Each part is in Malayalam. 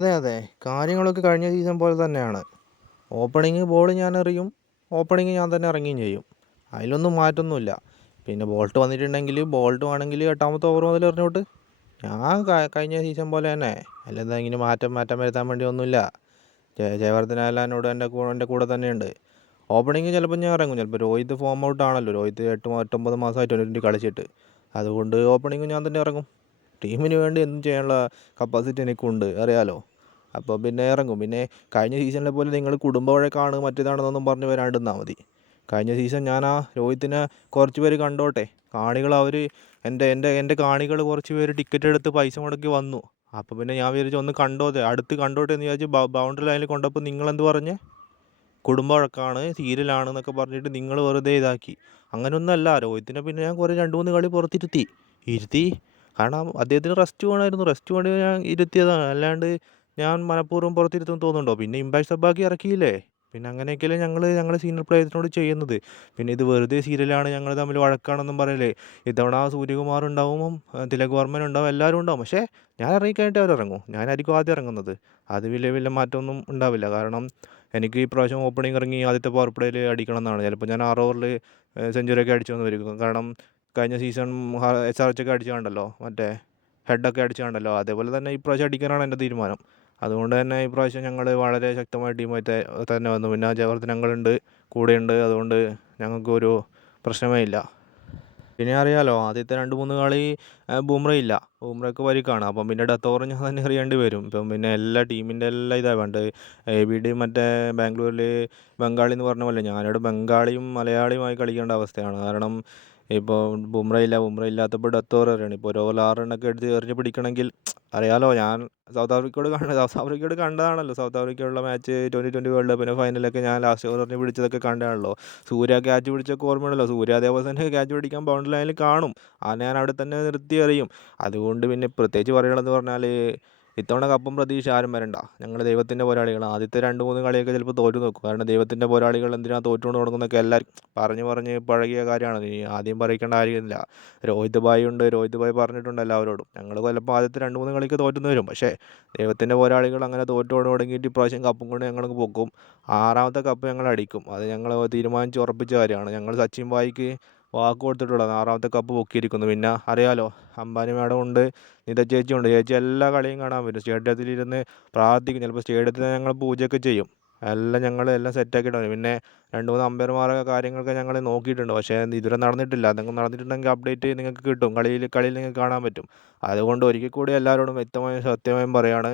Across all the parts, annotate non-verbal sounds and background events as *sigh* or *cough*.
അതെ അതെ. കാര്യങ്ങളൊക്കെ കഴിഞ്ഞ സീസൺ പോലെ തന്നെയാണ്. ഓപ്പണിങ് ബോൾ ഞാൻ എറിയും. ഓപ്പണിങ് ഞാൻ തന്നെ ഇറങ്ങുകയും ചെയ്യും. അതിലൊന്നും മാറ്റമൊന്നുമില്ല പിന്നെ ബോൾട്ട് വന്നിട്ടുണ്ടെങ്കിൽ ബോൾട്ട് വേണമെങ്കിൽ എട്ടാമത്തെ ഓവർ മുതൽ എറിഞ്ഞോട്ട്. ഞാൻ കഴിഞ്ഞ സീസൺ പോലെ തന്നെ. അല്ലെന്താ ഇങ്ങനെ മാറ്റം മാറ്റം വരുത്താൻ വേണ്ടി ഒന്നുമില്ല. ജയവർദ്ധന ആയാലും എന്നോട് എന്റെ കൂടെ എന്റെ കൂടെ തന്നെയുണ്ട്. ഓപ്പണിങ് ചിലപ്പോൾ ഞാൻ ഇറങ്ങും. ചിലപ്പോൾ രോഹിത് ഫോം ഔട്ട് ആണല്ലോ. രോഹിത് എട്ട് എട്ടൊമ്പത് മാസമായിട്ട് ട്വന്റി കളിച്ചിട്ട്. അതുകൊണ്ട് ഓപ്പണിങ് ഞാൻ തന്നെ ഇറങ്ങും. ടീമിന് വേണ്ടി എന്തും ചെയ്യാനുള്ള കപ്പാസിറ്റി എനിക്കുണ്ട്. അറിയാലോ? അപ്പോൾ പിന്നെ ഇറങ്ങും. പിന്നെ കഴിഞ്ഞ സീസണിലെ പോലെ നിങ്ങൾ കുടുംബ വഴക്കാണ് മറ്റേതാണെന്നൊന്നും പറഞ്ഞ് വരാണ്ടിരുന്നാൽ മതി. കഴിഞ്ഞ സീസൺ ഞാൻ ആ രോഹിത്തിനെ കുറച്ച് പേര് കണ്ടോട്ടെ. കാണികൾ അവർ എന്റെ എന്റെ എന്റെ കാണികൾ കുറച്ച് പേര് ടിക്കറ്റ് എടുത്ത് പൈസ മുടക്കി വന്നു. അപ്പോൾ പിന്നെ ഞാൻ വിചാരിച്ചു ഒന്ന് കണ്ടോട്ടെ അടുത്ത് കണ്ടോട്ടെ എന്ന് വിചാരിച്ച് ബൗണ്ടറി ലൈനിൽ കൊണ്ടപ്പോൾ നിങ്ങളെന്ത് പറഞ്ഞേ? കുടുംബ വഴക്കാണ് സീരിയലാണ് എന്നൊക്കെ പറഞ്ഞിട്ട് നിങ്ങൾ വെറുതെ ഇതാക്കി. അങ്ങനെയൊന്നുമല്ല രോഹിത്തിനെ പിന്നെ ഞാൻ കുറേ രണ്ട് മൂന്ന് കളി പുറത്തിരുത്തി. ഇരുത്തി. കാരണം അദ്ദേഹത്തിന് റെസ്റ്റ് വേണമായിരുന്നു. റെസ്റ്റ് വേണ്ടി ഞാൻ ഇരുത്തിയതാണ്. അല്ലാണ്ട് ഞാൻ മനഃപൂർവം പുറത്തിരുത്തും തോന്നുന്നുണ്ടോ? പിന്നെ ഇമ്പാക്ട് സബ്ബാക്കി ഇറക്കിയില്ലേ? പിന്നെ അങ്ങനെയൊക്കെയല്ലേ ഞങ്ങൾ ഞങ്ങൾ സീനിയർ പ്ലേയേഴ്സിനോട് ചെയ്യുന്നത്. പിന്നെ ഇത് വെറുതെ സീരിയലാണ് ഞങ്ങൾ തമ്മിൽ വഴക്കാണെന്നും പറയല്ലേ. ഇത്തവണ സൂര്യകുമാർ ഉണ്ടാവും തിലക് വർമ്മൻ ഉണ്ടാവും എല്ലാവരും ഉണ്ടാവും. പക്ഷേ ഞാൻ ഇറങ്ങിക്കഴിഞ്ഞിട്ട് അവർ ഇറങ്ങും ഞാനായിരിക്കും ആദ്യം ഇറങ്ങുന്നത്. അത് വലിയ വലിയ മാറ്റമൊന്നും ഉണ്ടാവില്ല. കാരണം എനിക്ക് ഈ പ്രാവശ്യം ഓപ്പണിംഗ് ഇറങ്ങി ആദ്യത്തെ പവർ പ്ലേയിൽ അടിക്കണം എന്നാണ്. ചിലപ്പോൾ ഞാൻ ആറ് ഓവറിൽ സെഞ്ചുറി ഒക്കെ അടിച്ചു വന്നിരിക്കും കാരണം കഴിഞ്ഞ സീസൺ എസ് ആർ എച്ച് ഒക്കെ അടിച്ചു കണ്ടല്ലോ? മറ്റേ ഹെഡൊക്കെ അടിച്ചു കണ്ടല്ലോ? അതേപോലെ തന്നെ ഈ ഇപ്രാവശ്യം അടിക്കാനാണ് എന്റെ തീരുമാനം. അതുകൊണ്ട് തന്നെ ഈ ഇപ്രാവശ്യം ഞങ്ങൾ വളരെ ശക്തമായ ടീമായിട്ട് തന്നെ വന്നു. പിന്നെ ജയവർദ്ധൻ ഞങ്ങളുണ്ട് കൂടെയുണ്ട്. അതുകൊണ്ട് ഞങ്ങൾക്കൊരു പ്രശ്നമേ ഇല്ല പിന്നെ അറിയാലോ ആദ്യത്തെ രണ്ട് മൂന്ന് കളി ബൂമ്ര ഇല്ല. ബൂമ്രയ്ക്ക് പരിക്കാണ് അപ്പം പിന്നെ ഡെത്ത് ഓവർ ഞാൻ തന്നെ എറിയേണ്ടി വരും. ഇപ്പം പിന്നെ എല്ലാ ടീമിന്റെ എല്ലാ ഇതാണ് വേണ്ട എ ബി ഡി മറ്റേ ബാംഗ്ലൂരിൽ ബംഗാളി എന്ന് പറഞ്ഞ പോലെ ഞാനിവിടെ ബംഗാളിയും മലയാളിയുമായി കളിക്കേണ്ട അവസ്ഥയാണ്. കാരണം ഇപ്പോൾ ബുംറ ഇല്ല ബുംറ ഇല്ലാത്തപ്പോൾ ഡെത്ത് ഓവർ എറിയണം ഇപ്പോൾ ഒരു ഓവറിൽ ആറ് എടുത്ത് എറിഞ്ഞ് പിടിക്കണമെങ്കിൽ അറിയാലോ ഞാൻ സൗത്ത് ആഫ്രിക്കയോട് കണ്ട *laughs* സൗത്ത് ആഫ്രിക്കയോട് കണ്ടതാണല്ലോ. സൗത്ത് ആഫ്രിക്കയുള്ള മാച്ച് ട്വന്റി ട്വന്റി വേൾഡ് കപ്പിന്റെ ഫൈനലൊക്കെ ഞാൻ ലാസ്റ്റ് ഓവർ എറിഞ്ഞ് പിടിച്ചതൊക്കെ കണ്ടതാണല്ലോ. സൂര്യ ക്യാച്ച് പിടിച്ചൊക്കെ ഓർമ്മയുണ്ടല്ലോ. സൂര്യ അതേപോലെ തന്നെ ക്യാച്ച് പിടിക്കാൻ ബൗണ്ടറി ലൈനിൽ കാണും. ആ ഞാൻ അവിടെ തന്നെ നിർത്തി എറിയും. അതുകൊണ്ട് പിന്നെ പ്രത്യേകിച്ച് പറയണമെന്ന് പറഞ്ഞാൽ ഇത്തവണ കപ്പും പ്രതീക്ഷ ആരും വരണ്ട. ഞങ്ങൾ ദൈവത്തിന്റെ പോരാളികൾ ആദ്യത്തെ രണ്ട് മൂന്ന് കളിയൊക്കെ ചിലപ്പോൾ തോറ്റു നോക്കും. കാരണം ദൈവത്തിന്റെ പോരാളികൾ എന്തിനാണ് തോറ്റുകൊണ്ട് തുടങ്ങുന്നൊക്കെ എല്ലാവരും പറഞ്ഞു പറഞ്ഞ് പഴകിയ കാര്യമാണ്. ഇനി ആദ്യം പറയിക്കേണ്ട കാര്യമില്ല. രോഹിത് ബായി ഉണ്ട്. രോഹിത് ബായി പറഞ്ഞിട്ടുണ്ട് എല്ലാവരോടും. ഞങ്ങൾ ചിലപ്പോൾ ആദ്യത്തെ രണ്ട് മൂന്ന് കളിക്ക് നിന്ന് വരും. പക്ഷേ ദൈവത്തിന്റെ പോരാളികൾ അങ്ങനെ തോറ്റോട് തുടങ്ങിയിട്ട് ഇപ്രാവശ്യം കപ്പും കൊണ്ട് ഞങ്ങൾക്ക് പൊക്കും. ആറാമത്തെ കപ്പ് ഞങ്ങൾ അടിക്കും അത് ഞങ്ങൾ തീരുമാനിച്ച് ഉറപ്പിച്ച കാര്യമാണ്. ഞങ്ങൾ സച്ചിൻ ഭായിക്ക് വാക്ക് കൊടുത്തിട്ടുള്ളത്. ആറാമത്തെ കപ്പ് പൊക്കിയിരിക്കുന്നു. പിന്നെ അറിയാലോ അംബാനി മാഡം ഉണ്ട് നിത ചേച്ചി ഉണ്ട്. ചേച്ചി എല്ലാ കളിയും കാണാൻ പറ്റും സ്റ്റേഡിയത്തിലിരുന്ന് പ്രാർത്ഥിക്കും. ചിലപ്പോൾ സ്റ്റേഡിയത്തിൽ ഞങ്ങൾ പൂജയൊക്കെ ചെയ്യും. എല്ലാം ഞങ്ങൾ എല്ലാം സെറ്റാക്കിയിട്ടുണ്ട് പിന്നെ രണ്ട് മൂന്ന് അമ്പയർമാരൊക്കെ കാര്യങ്ങളൊക്കെ ഞങ്ങൾ നോക്കിയിട്ടുണ്ട്. പക്ഷേ ഇതുവരെ നടന്നിട്ടില്ല. അതൊക്കെ നടന്നിട്ടുണ്ടെങ്കിൽ അപ്ഡേറ്റ് നിങ്ങൾക്ക് കിട്ടും. കളിയിൽ കളിയിൽ നിങ്ങൾക്ക് കാണാൻ പറ്റും. അതുകൊണ്ട് ഒരിക്കൽ കൂടി എല്ലാവരോടും വ്യക്തമായും സത്യമായും പറയുകയാണ്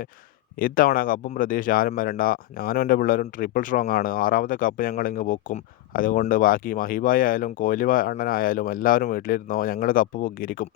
ഇത്തവണ കപ്പും പ്രതീക്ഷ ആരും വരണ്ട. ഞാനും എന്റെ പിള്ളേരും ട്രിപ്പിൾ സ്ട്രോങ് ആണ്. ആറാമത്തെ കപ്പ് ഞങ്ങൾ ഇങ്ങ് പൊക്കും. അതുകൊണ്ട് ബാക്കി മഹിബായി ആയാലും കോഹ്ലി അണ്ണനായാലും എല്ലാവരും വീട്ടിലിരുന്നോ ഞങ്ങൾ കപ്പ് പൊക്കിയിരിക്കും.